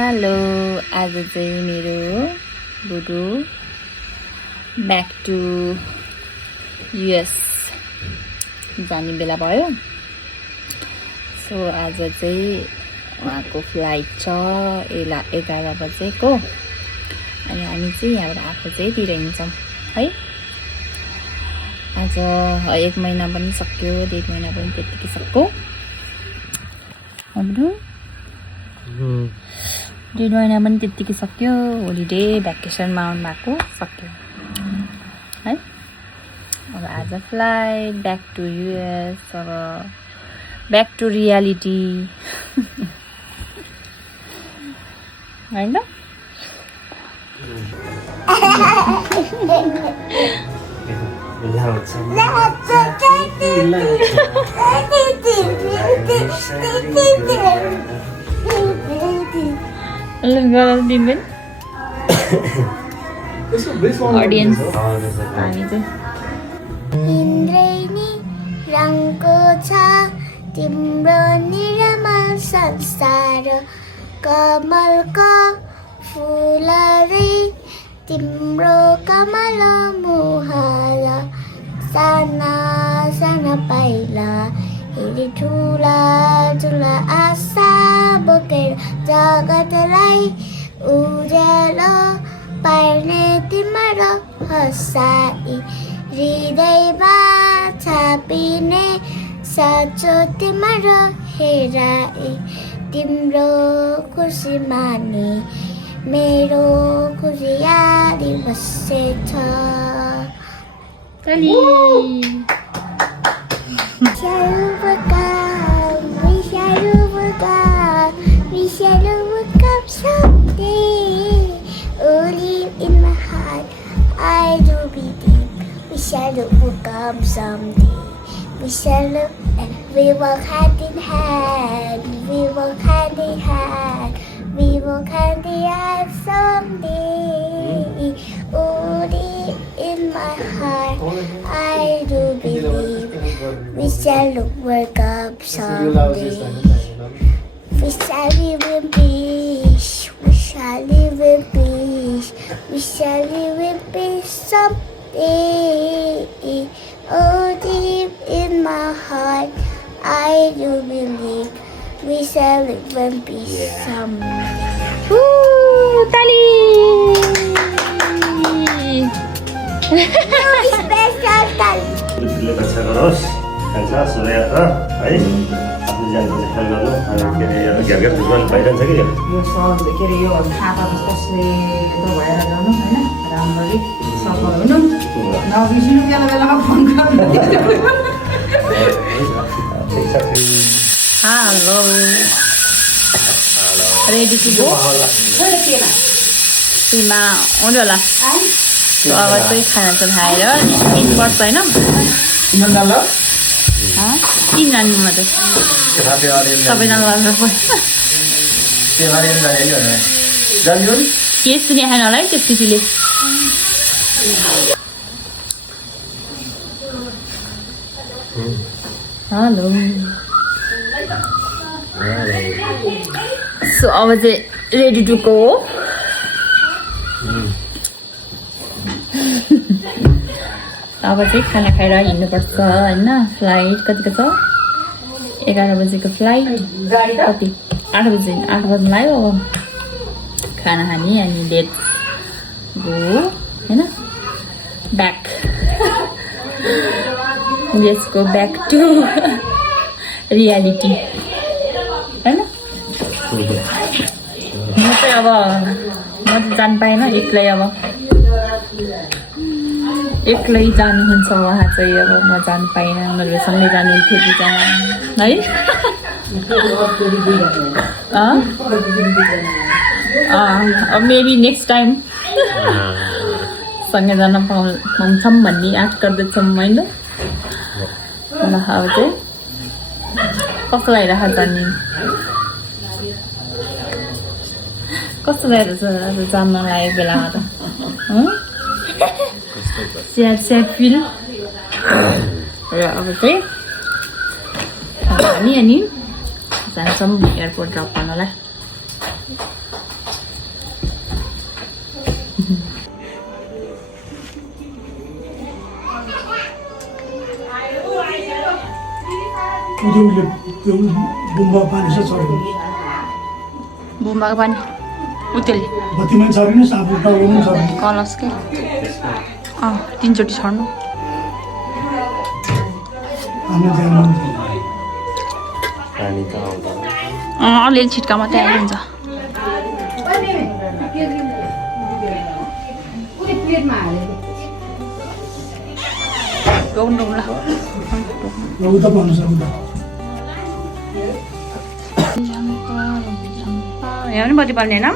Hello आज चाहिँ मेरो बुढो ब्याक टु युएस जाने बेला भयो। सो आज चाहिँ उहाँको फ्लाइट छ 11 बजेको अनि हामी चाहिँ यहाँबाट आएको चाहिँ तिर हिँड्छौँ है। आज 1 महिना पनि सक्यो, 1.5 महिना पनि त्यतिकै सक्यो। हाम्रो 1.5 महिना पनि त्यतिकै सक्यो। होलिडे भ्याकेसनमा आउनु भएको सक्यो है। अब आज फ्लाइट ब्याक टु युएस, अब ब्याक टु रियालिटी होइन। ऑडियंस इन्द्रेणी रङको छ तिम्रो निर्मल संसार, कमलको फुलले तिम्रो कमल मुहार, साना साना पाइला हेरी ठुला ठुला आशा बोकेर जगतलाई उज्यालो पार्ने तिम्रो हँसाई, हृदयमा छापिने साँचो तिम्रो हेराई, तिम्रो खुसी मानी मेरो खुसी यारी बसेछ। We shall overcome someday. Oh, live in my heart, I do believe we shall overcome someday. We shall look and we walk hand in hand. We walk hand in hand. We walk hand in hand someday. Oh, live in my heart, I do believe we shall overcome someday. We shall live in peace, we shall live in peace, we shall live in peace someday. Oh, deep in my heart, I do believe we shall live in peace someday. Woo! Tali! No special tali. जानको ख्याल गर्नु के अरे यो घेरघेर दुश्मन भइरहन्छ कि यो सब के अरे यो खाता कसले भएर जानु होइन, राम्ररी सफल हुनु, नबिर्सिनु बेला बेलामा फोन गर्नु। हेलो रेडी टु गो सीमा हुन्छ होला। अब चाहिँ खाना चाहिँ खाएर निस्किनुपर्छ होइन। किन जानु मात्रै सबैजना के सुने खाएन होला है त्यो पिसीले। हेलो सो अब चाहिँ रेडी टु गो हो। अब चाहिँ खाना खाएर हिँड्नुपर्छ होइन। फ्लाइट कतिको छ? 11 बजेको फ्लाइट। कति 8 बजे 8 बज्नु लाग्यो। अब खाना खाने अनि लेट्स गो होइन। Back let's go back to reality होइन। म चाहिँ अब म चाहिँ जानु पाएन एक्लै। अब एक्लै जानुहुन्छ उहाँ चाहिँ अब म जानु पाइनँ उनीहरू सँगै जानुहुन्थ्यो दुईजना है मेबी नेक्स्ट टाइम सँगै जान पाउँछौँ भन्ने आश गर्दछौँ होइन ल अब चाहिँ कस्तो लागिरहेको जाने कस्तो लागिरहेछ अब जान्न लागेको बेलामा त स्याड फिल र अब चाहिँ अनि जान्छौँ एयरपोर्ट ड्रप गर्नलाई बुम्बा पानी छ चढ्नु बुम्बाको पानी उतेल बत्तीमा चढ्नुहोस् अब टाउनु चढ्नु कलस के 3 चोटि छड्नु हामी जानु पानी त आउँदैन अलिअलि छिट्का मात्रै आइरहन्छ उता भन्नुहोस् उता यहाँ पनि बत्ती पाल्ने होइन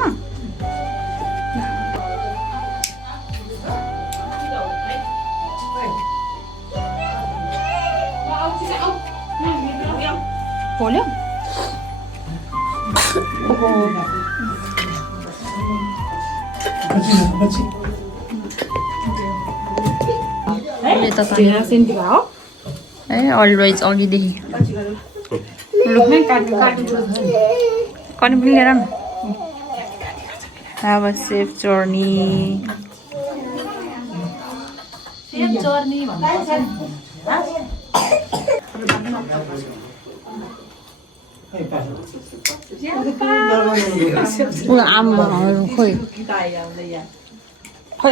बोल्यो ए अलवेज अघिदेखि कति पनि लिएर न Have a safe journey. आमा खोइ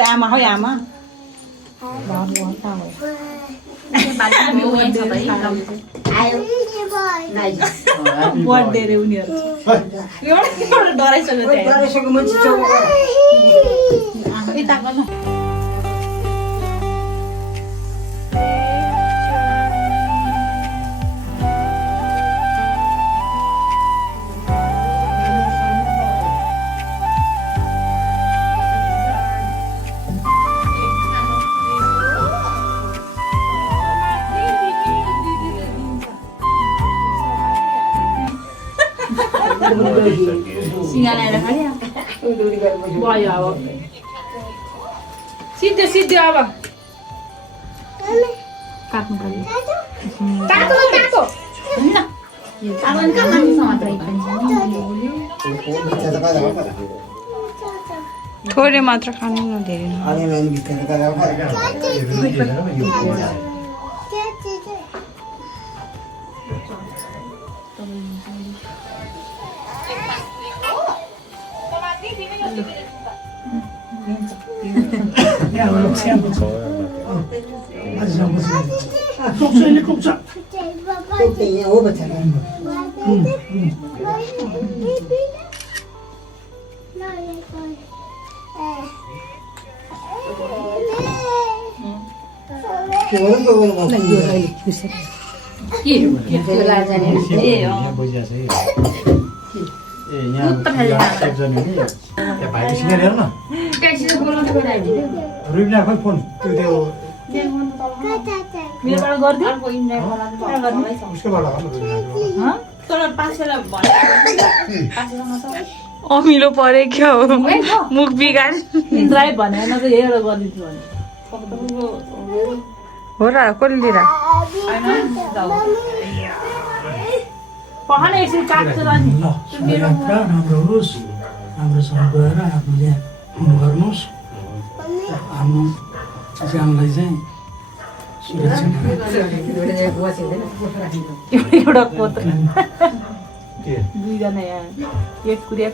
आमा खोइ आमा बर्थडे रे उनीहरू डराइसक्यो मान्छे सिंगालेर खाने भयो अब सिद्धो सिद्धो अब काट्नु पर्यो तातो तातो हैन अब नि कहाँ मान्छेसँग थोरै मात्र खानु न धेरै अमिलो परे क्या हो मुख बिगार ड्राइभ भनेर त हेरेर गरिदिन्छु हो र कसले लिएर पहाड यसरी काट्छ र नि राम्रो होस् राम्रोसँग गएर आफूले फोन गर्नुहोस् आफ्नो जानलाई चाहिँ सुरक्षा एउटा पोत्र दुईजना यहाँ एक कुरे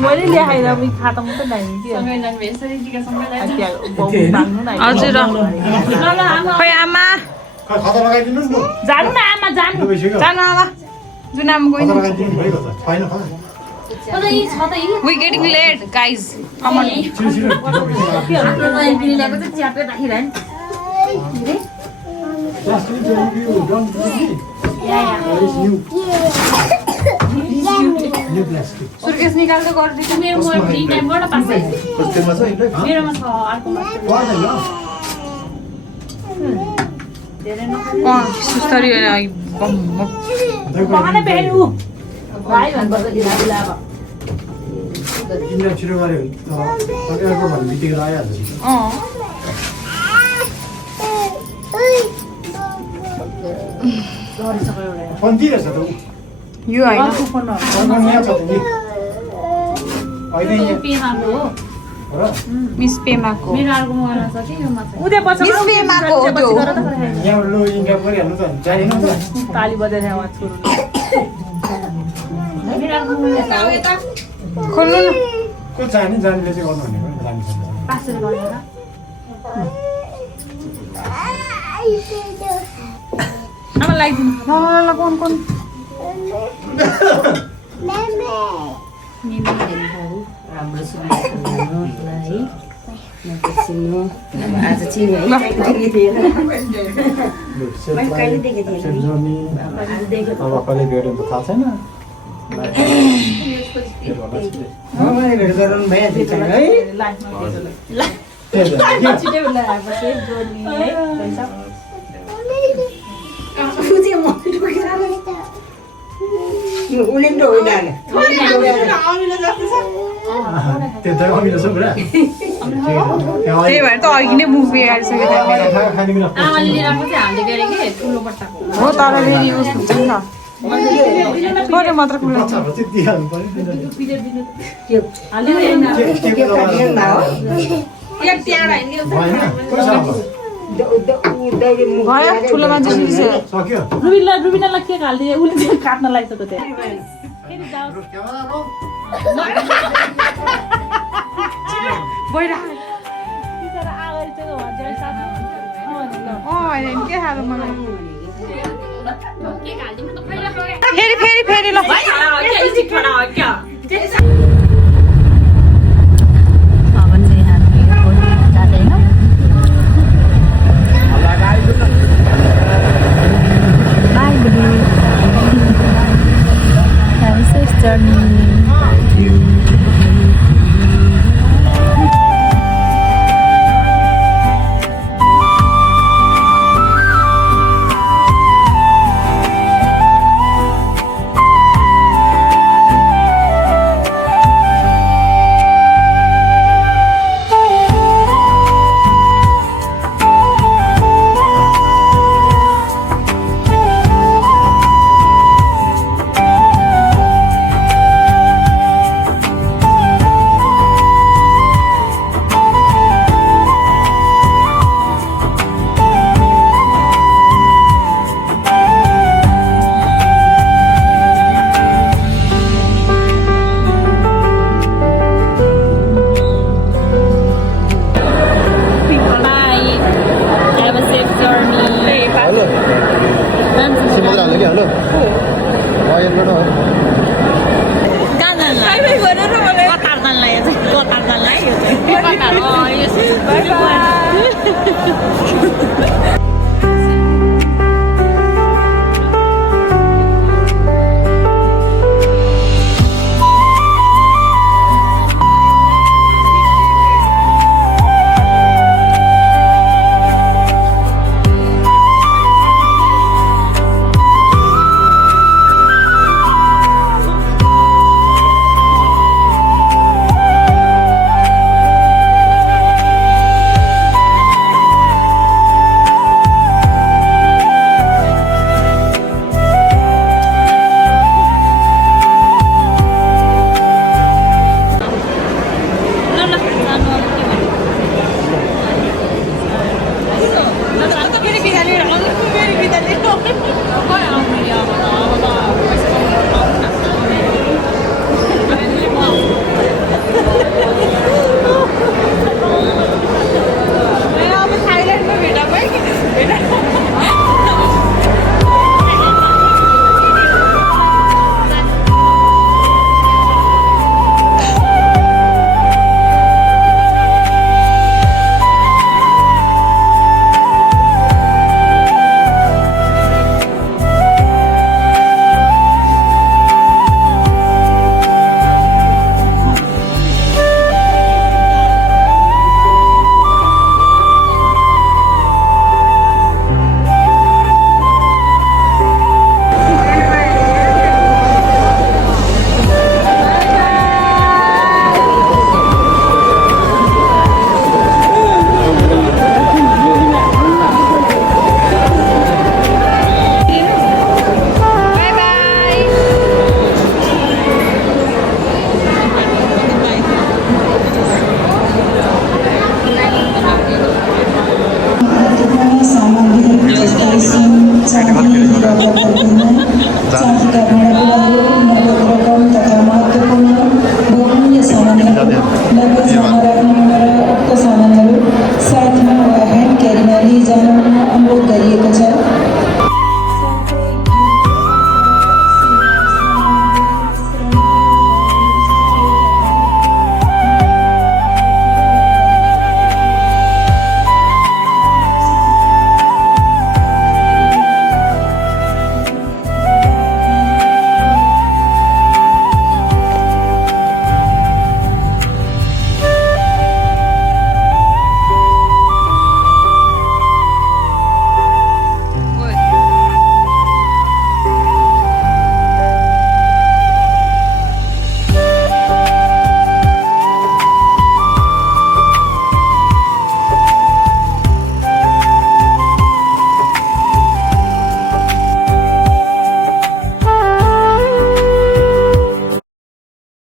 मैले ल्याएर खाता मात्रै हजुर खै आमा जानु न आमा जानु आमा जुन I'm going. भइगयो त छैन खा We getting late, guys. Come on. सुर्केस निकाल दो कर दे मेरोमा छ अर्कोमा सुस्तरी छिटो गऱ्यो भने भन्ने बित्तिकै आइहाल्छ कन्ती रहेछ त यो होइन यहाँ छ त नि होइन यहाँ पेमाको हो र मिस पेमाको मेरो अर्को मोबाइलमा छ कि योमा छ मिस पेमाको हो त्यो यहाँ लो इन्डिया परिहाल्नु त जानेन त ताली बजाएर आवाज छोड्नु मेरो अर्को मोबाइल खोल्नु न को जाने जानेले चाहिँ गर्नु भनेको जाने पासेर गरेर अब लगाइदिनु ल कोन कोन आज चिनी है अब कहिले भेट्यो त थाहा छैन त्यो त अमिलो छ पुरा त्यही भएर त अघि नै मुभी आइसकेको थियो मेरो आमाले लिएर आएको चाहिँ हाल्दै गरे कि ठुलो बट्टाको हो तर फेरि उस हुन्छ नि त थोरै मात्र खुल्ला छ दिइहाल्नु पर्यो भएन पैसा अब भयो ठुलो मान्छे सुनिसक्यो सक्यो रुबिनालाई के हाल्दिए उसले चाहिँ काट्न लाग्छ त त्यहाँ फेरि जाओस् बिचरा आगरी चाहिँ भन्छ साथी होइन के खानु मलाई फेरि फेरि फेरि ल Have a safe journey. Bye bye.